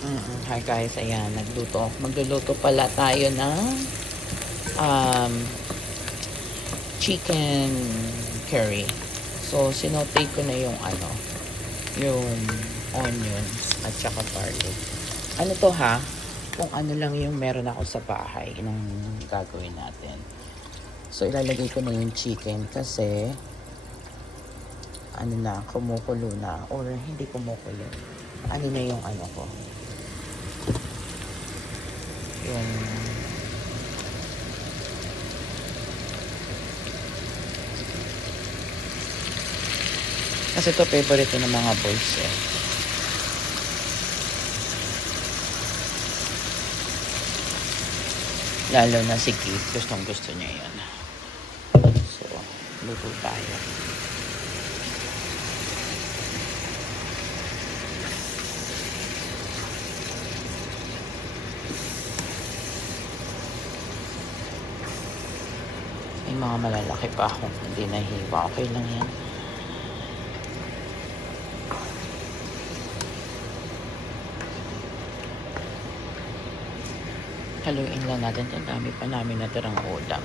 Hi guys, ayan, magluluto pala tayo ng um, chicken curry. So, sinote ko na yung onions at saka garlic. Ano to ha? Kung ano lang yung meron ako sa bahay nung gagawin natin. So, ilalagay ko na yung chicken kasi kumukulo na or hindi kumukulo. Ano na yung ko? Yung kasi ito favorite ng mga boys eh. Lalo na si Kate, gustong gusto niya yan. So, luto tayo. May mga malalaki pa akong hindi nahiwa. Okay lang yan. Haluin lang natin. Ang dami pa namin natirang ulam.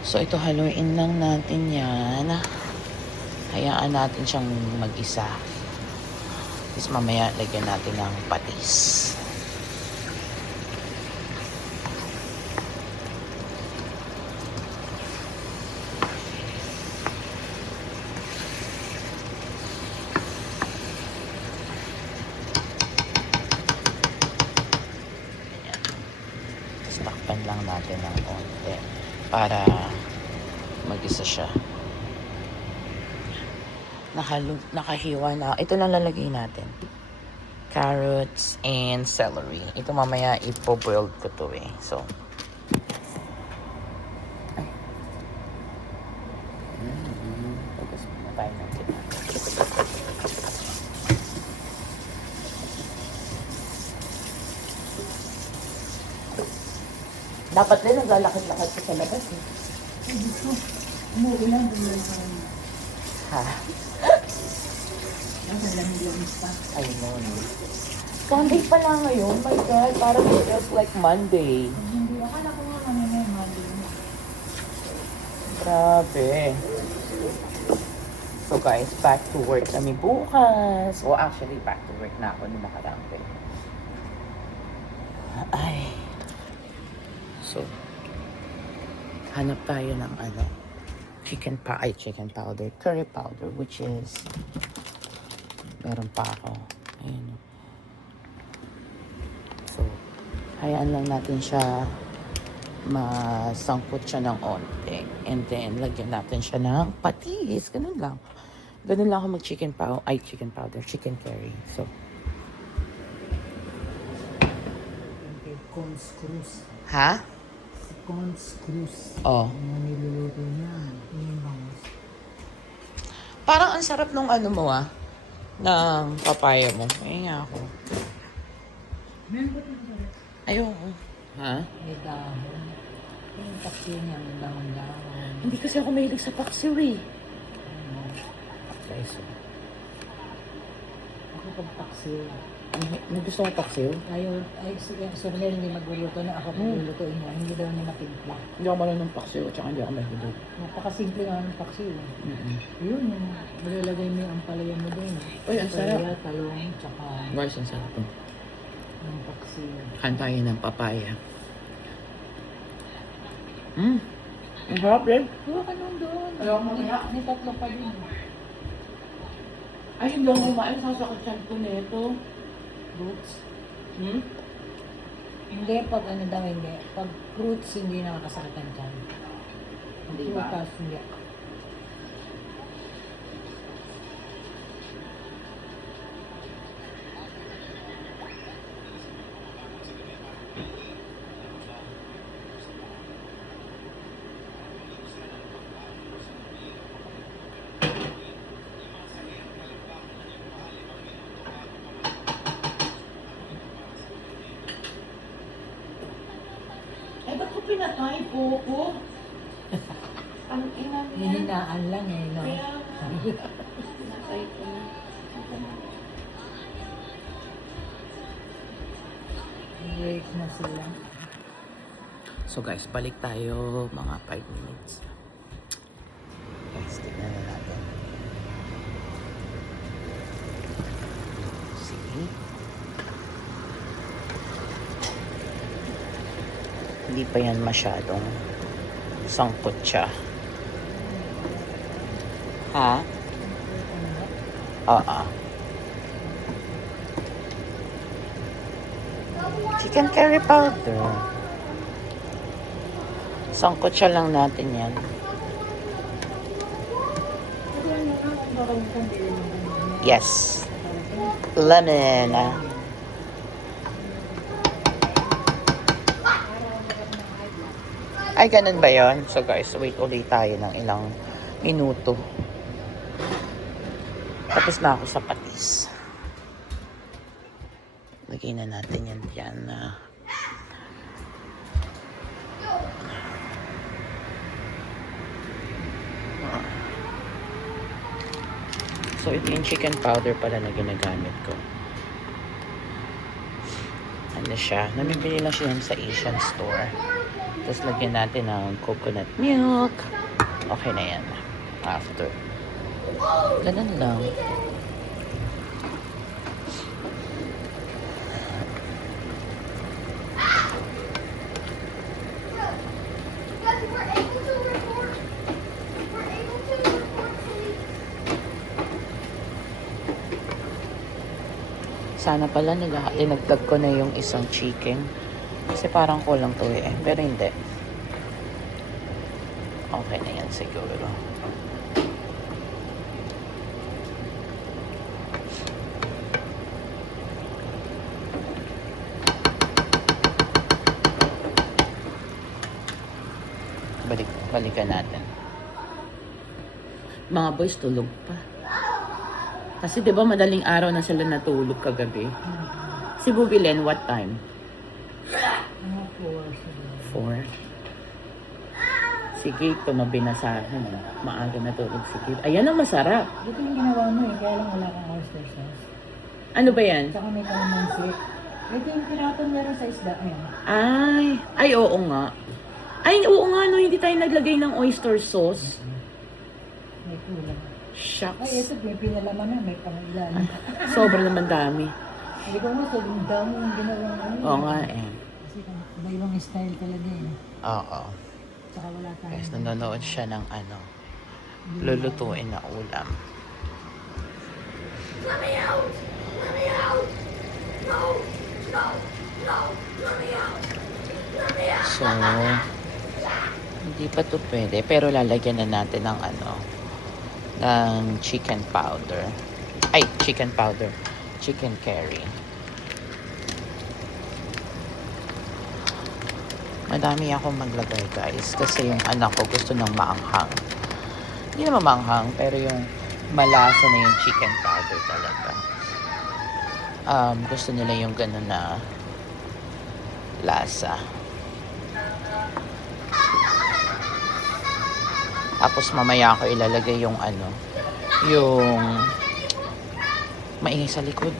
So, ito haluin lang natin yan. Hayaan natin siyang mag-isa. Tapos mamaya lagyan natin ng patis. Takpan lang natin ng konti para mag-isa siya. Nakahiwa na. Ito lang lalagay natin. Carrots and celery. Ito mamaya ipo-boiled ko to eh. So, focus na tayo natin. Dapat din naglalakad-lakad ko sa labas eh. Umuwi lang, bumili ka rin. Ha? Ang lamig-lamig pa. I know. Sunday pa lang ngayon. My God, parang it feels like Monday. Hindi, akala ko nga may Monday. Grabe. So guys, back to work kami bukas. Well, actually, back to work na ako nung nakarang day. Ay. So, hanap tayo ng chicken powder, curry powder, which is, meron pa ako. Ayan. So, hayaan lang natin siya masangkot siya ng onte. And then, lagyan natin siya ng patis. Ganun lang. Ganun lang ako chicken curry. So, Cornscrews. ha? Cornscrews. Oh. Ang niluluto niya. Yung bangus. Parang ang sarap nung mo ng papaya mo. Ayun nga ako. Meron ba ito sa rin? Ayoko. Ha? May dahon. Yung taksi niya, may dahon-dahon. Hindi kasi ako mahilig sa paksiw eh. Okay, so. Ako pag taksi. Gusto mo paksiw? Ayaw, souvenir hindi magluluto na ako maglulutuin niya. Hindi daw niya matimpla. Hindi ako marunong paksiw at saka hindi ako mahilig. Napakasimple nga ng taksi. Yun, malalagay mo yung ampalaya mo doon. Uy, ang sarap. Ampalaya, talong, tsaka Guys, ang sarap to. yung taksi. Kantayin ng papaya. Ang harap rin. Huwag ka nung doon. Ayaw mo kaya? May tatlo pa din. Ay, hindi ako kumain. Sasakit siya ko nito. Fruits. Hindi Hindi. Pag fruits, hindi nakakasakitan dyan. Hindi ba? Prutas, hindi. Ay, ba't ko pinatay po ko? Ang ina niya. Hihinaan lang eh, no? Kaya nga. Pinatay ko na. break na sila. So guys, balik tayo mga 5 minutes. Guys, tignan na natin. See? Hindi pa yan masyadong sangkot siya. Ha? Oo. Chicken curry powder. Sangkot siya lang natin yan. Yes. Lemon. Ay, ganun ba yon? So guys, wait ulit tayo ng ilang minuto. Tapos na ako sa patis. Lagay na natin yan dyan na. So ito yung chicken powder pala na ginagamit ko. Ano siya? Namibili lang siya yan sa Asian store. Tapos lagyan natin ng coconut milk. Okay na yan. After. Ganun lang. Sana pala dinagdag ko na yung isang chicken. Kasi parang kulang to eh. Pero hindi. Okay na yan siguro. Balikan natin. Mga boys, tulog pa. Kasi 'di ba madaling araw na sila natulog kagabi. Si Bubilen, what time? Mga 4 sila. 4. Si Kate, tumabi na sa akin. Maaga natulog si Kate. Ayan ang masarap. Ito yung ginawa mo eh, kaya lang wala kang oyster sauce. Ano ba yan? Tsaka may kalamansi. Ito yung pinatong meron sa isda. Ayan. Ay, oo nga. Ay, oo nga, no, hindi tayo naglagay ng oyster sauce. May kulang. Shucks. Ay, ito, may pinalaman na, may pangilan. Sobrang naman dami. Hindi ko mo, sobrang dami yung ginawa ano. Oo nga eh. Kasi iba-ibang style talaga eh. Oo. Tsaka wala tayong... Guys, nanonood siya ng lulutuin na ulam. Let me out! Let me out! No! No! No! Let me out! Let me out! So, hindi pa to pwede. Pero lalagyan na natin ng ng chicken powder. Ay, chicken powder. Chicken curry. Madami akong maglagay guys. Kasi yung anak ko gusto ng maanghang. Hindi naman maanghang, pero yung malasa na yung chicken powder talaga. Gusto nila yung ganun na lasa. Tapos mamaya ako ilalagay yung yung maingay sa likod.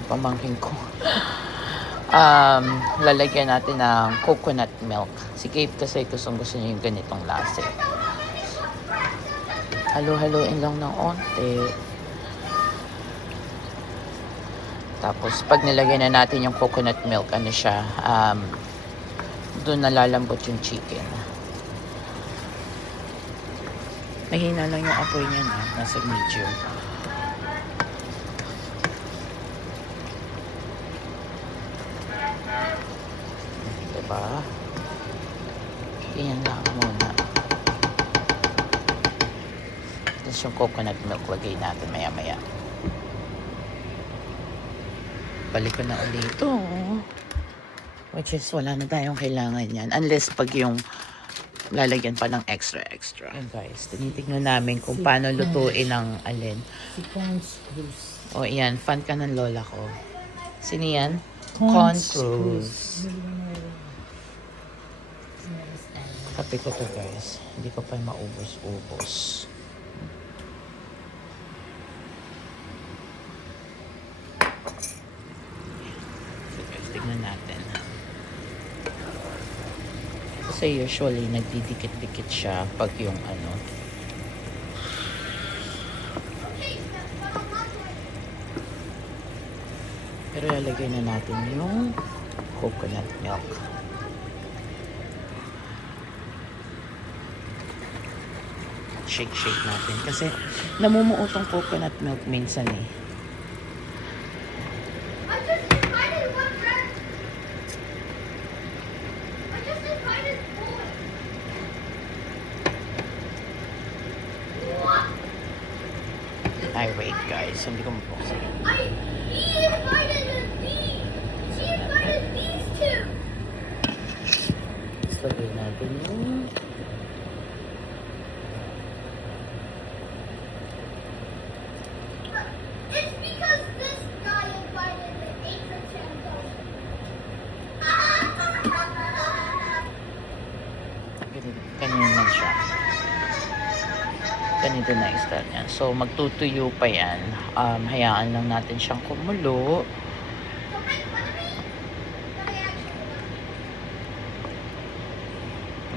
Yung pamangkin ko. Lalagyan natin ng coconut milk. Si Kate kasi gusto niya yung ganitong lasa. Halo-haloin lang ng onte. Tapos pag nilagyan na natin yung coconut milk, doon nalalambot yung chicken. Mahina lang yung apoy niya nasa medium. Diba? Ganyan lang muna. Tapos yung coconut milk lagay natin maya-maya. Balik ko na ulit ito. Which is wala na tayong kailangan yan. Unless pag yung lalagyan pa ng extra. And guys, tinitignan namin kung paano lutuin ang alin. Si Corns Cruz. O yan, fan ka ng lola ko. Sino yan? Corns Cruz. Kape ko to guys. Hindi ko pa maubos-ubos. So guys, tignan natin. Kasi usually, nagdidikit-dikit siya pag yung ano. Pero lalagay na natin yung coconut milk. Shake natin. Kasi namumuo tong coconut milk minsan eh. I just invited one friend. I just invited boy. What? Ay, wait guys. Hindi ko mapuksan. He invited me. She invited these two. Tapos lagay natin yung It's because this guy invited the Apricot. ganyan na siya. Ganito na style niya. So, magtutuyo pa yan. Hayaan lang natin siyang kumulo. Don't make fun of me. But I actually love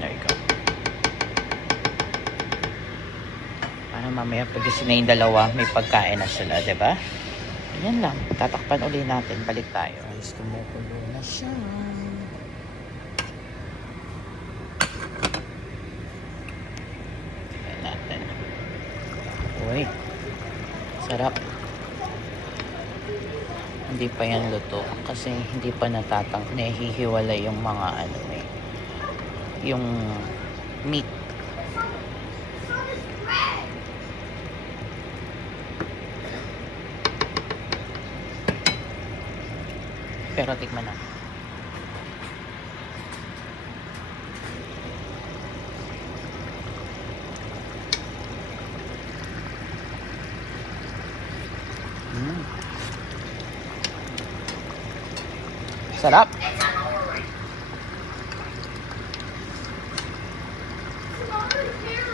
you. There you go. Para mamaya pag gising na yung dalawa, may pagkain na sila, di ba? Yan lang. Tatakpan uli natin. Balik tayo. Guys, kumukulo na siya. Ayan natin. Uy. Sarap. Hindi pa yan luto. Kasi hindi pa nahihiwalay yung mga ano eh. Yung meat. The sun is red. Pero tikman na. Sarap. Strawberry berry.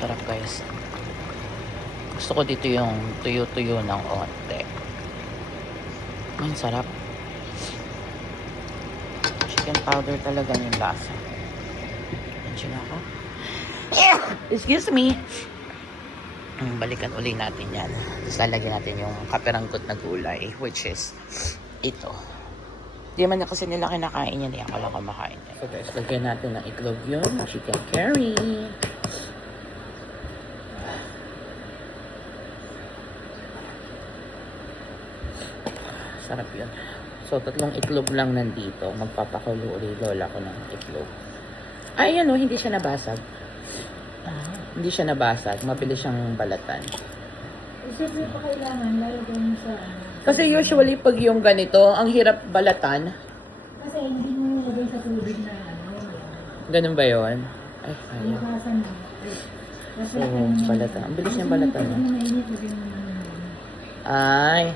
Sarap guys. Gusto ko dito yung tuyo-tuyo ng onte. Sarap. Chicken powder talaga yung lasa. Nandiyan ako. Excuse me. Balikan uli natin yan. Tapos lalagyan natin yung kaperangkot na gulay, which is ito. Di man na kasi nila kinakain yan. Ako lang kumakain yan. So guys, lagyan natin ng itlog yun. Chicken curry. Sarap yun. So, 3 itlog lang nandito. Magpapakulo uli lola ko ng itlog. Ay, yan o. Hindi siya nabasag. Hindi siya nabasag. Mabilis siyang balatan. Siyempre pa kailangan, lalagay mo sa ano. Kasi usually, pag yung ganito, ang hirap balatan. Kasi hindi mo nilagay sa tubig na ano. Ganun ba yun? Ay, ayaw. Iwasan mo. So, balatan. Ang bilis niyang balatan. Pag mainit, lagyan mo naman. Ay.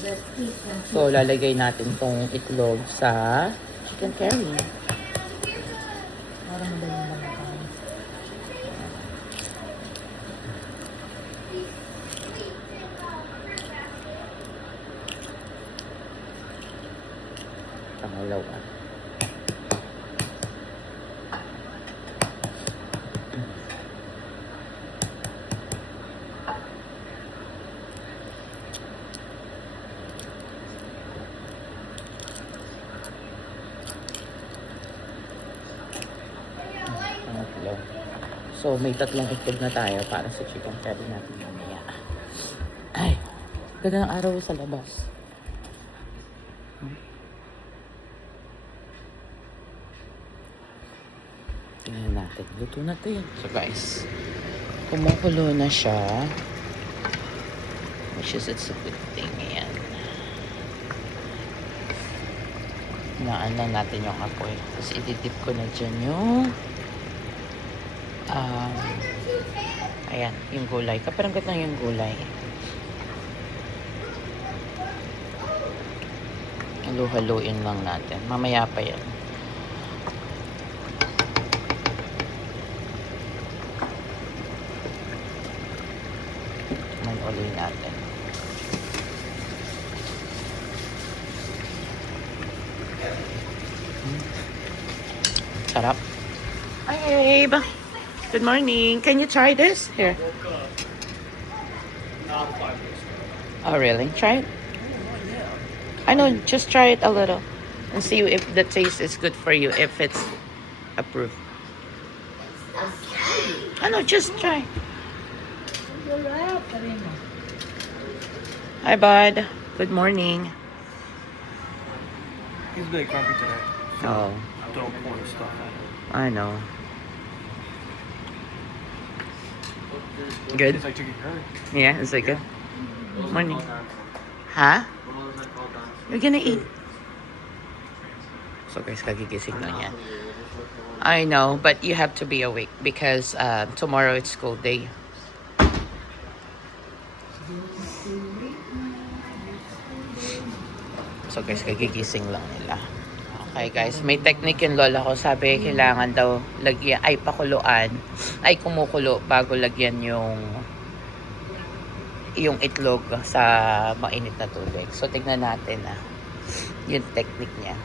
That's it. So, lalagay natin tong itlog sa chicken curry. Para madaling balatan. Pangalawa. Pangatlo. So, may 3 itlog na tayo para sa chicken curry natin mamaya. Ay, ganda ng araw sa labas. Tingnan natin. Luto na to yun. So guys, kumukulo na siya. Which is, it's a good thing. Ayan. Hinaan lang natin yung apoy. Tapos ididip ko na dyan yung ayan, yung gulay. Kaparanggat lang yung gulay. Halo-haluin lang natin. Mamaya pa yan. Uli natin. Sarap. Hi, babe. Good morning. Can you try this? Here. Oh, really? Try it? I know, just try it a little and see if the taste is good for you, if it's approved. I know, just try. Sarap pa rin mo. Hi, bud. Good morning. He's really grumpy today. Oh, Don't point his stuff at him. I know. Good? He's like, to get hurt. Yeah, is it good? Morning. Huh? You're gonna eat. So guys, kagigising lang yan. I know, but you have to be awake because tomorrow it's school day. So guys, kagigising lang nila. Okay guys, may technique yung lola ko. Sabi, kailangan daw lagyan, ay pakuluan, ay kumukulo bago lagyan yung itlog sa mainit na tubig. So tignan natin yung technique niya.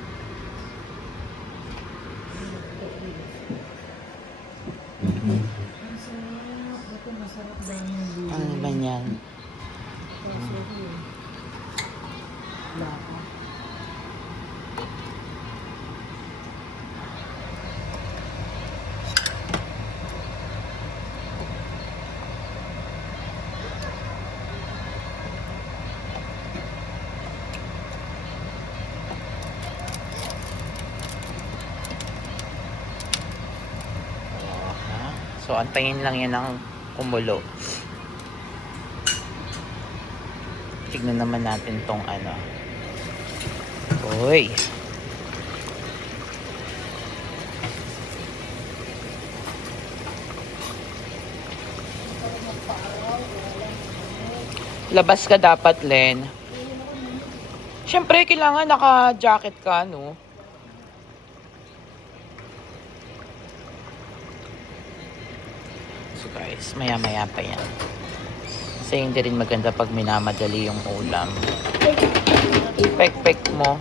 Ito masarap daw yung bili. Ano ba yan? Laka. So antayin lang yan ng kumulo. Tignan naman natin tong ano. Uy. Labas ka dapat, Len. Siyempre, kailangan naka-jacket ka, no? So guys, maya-maya pa yan. Kasi hindi rin maganda pag minamadali yung ulam. Pek-pek mo.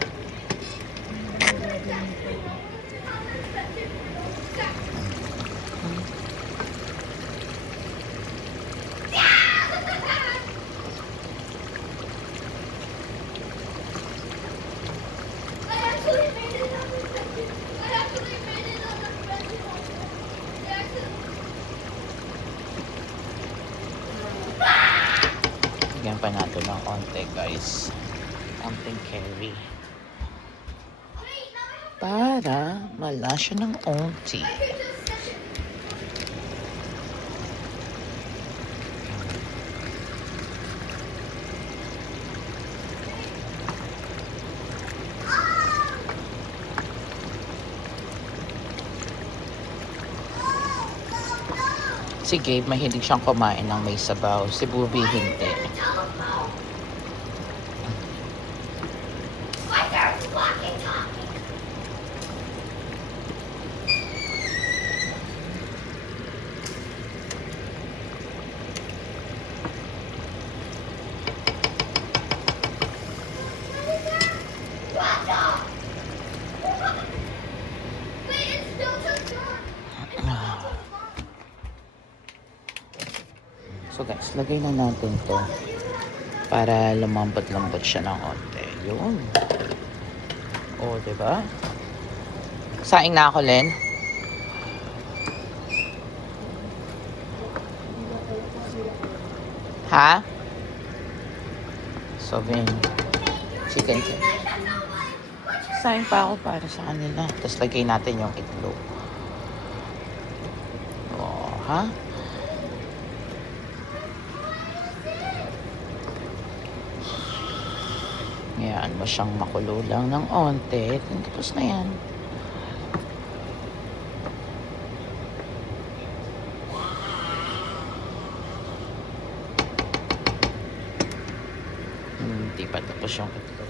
Bigyan pa natin ng konti, guys. Konting curry. Para malasya ng onti. Si Gabe, mahilig siyang kumain ng may sabaw. Si Bubi, hindi. So guys, lagay na natin to para lumambot-lambot siya ng onte. Yun. O, diba? Saing na ako, Len. Ha? So, then, chicken. Saing pa ako para sa kanila. Tapos lagay natin yung itlog. O, ha? Ngayon mo siyang makulo lang ng onte. Tapos na yan. Hindi pa tapos yung itlog.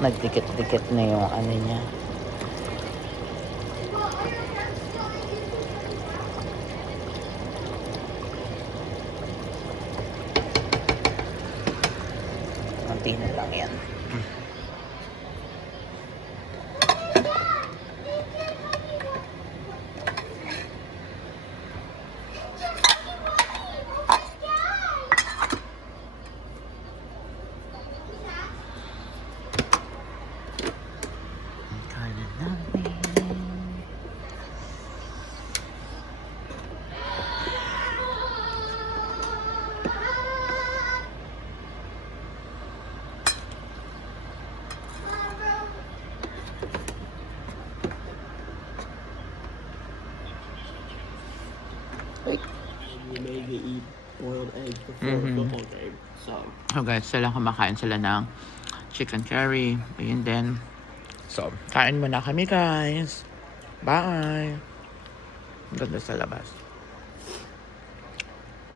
Nagdikit-dikit na yung ano niya. Konti na lang yan. Kaya natin. You maybe eat boiled eggs before Mhm. a football game. So So guys, sila kumakain sila ng chicken curry. Ayun din. So, kain muna kami guys. Bye! Ganda sa labas.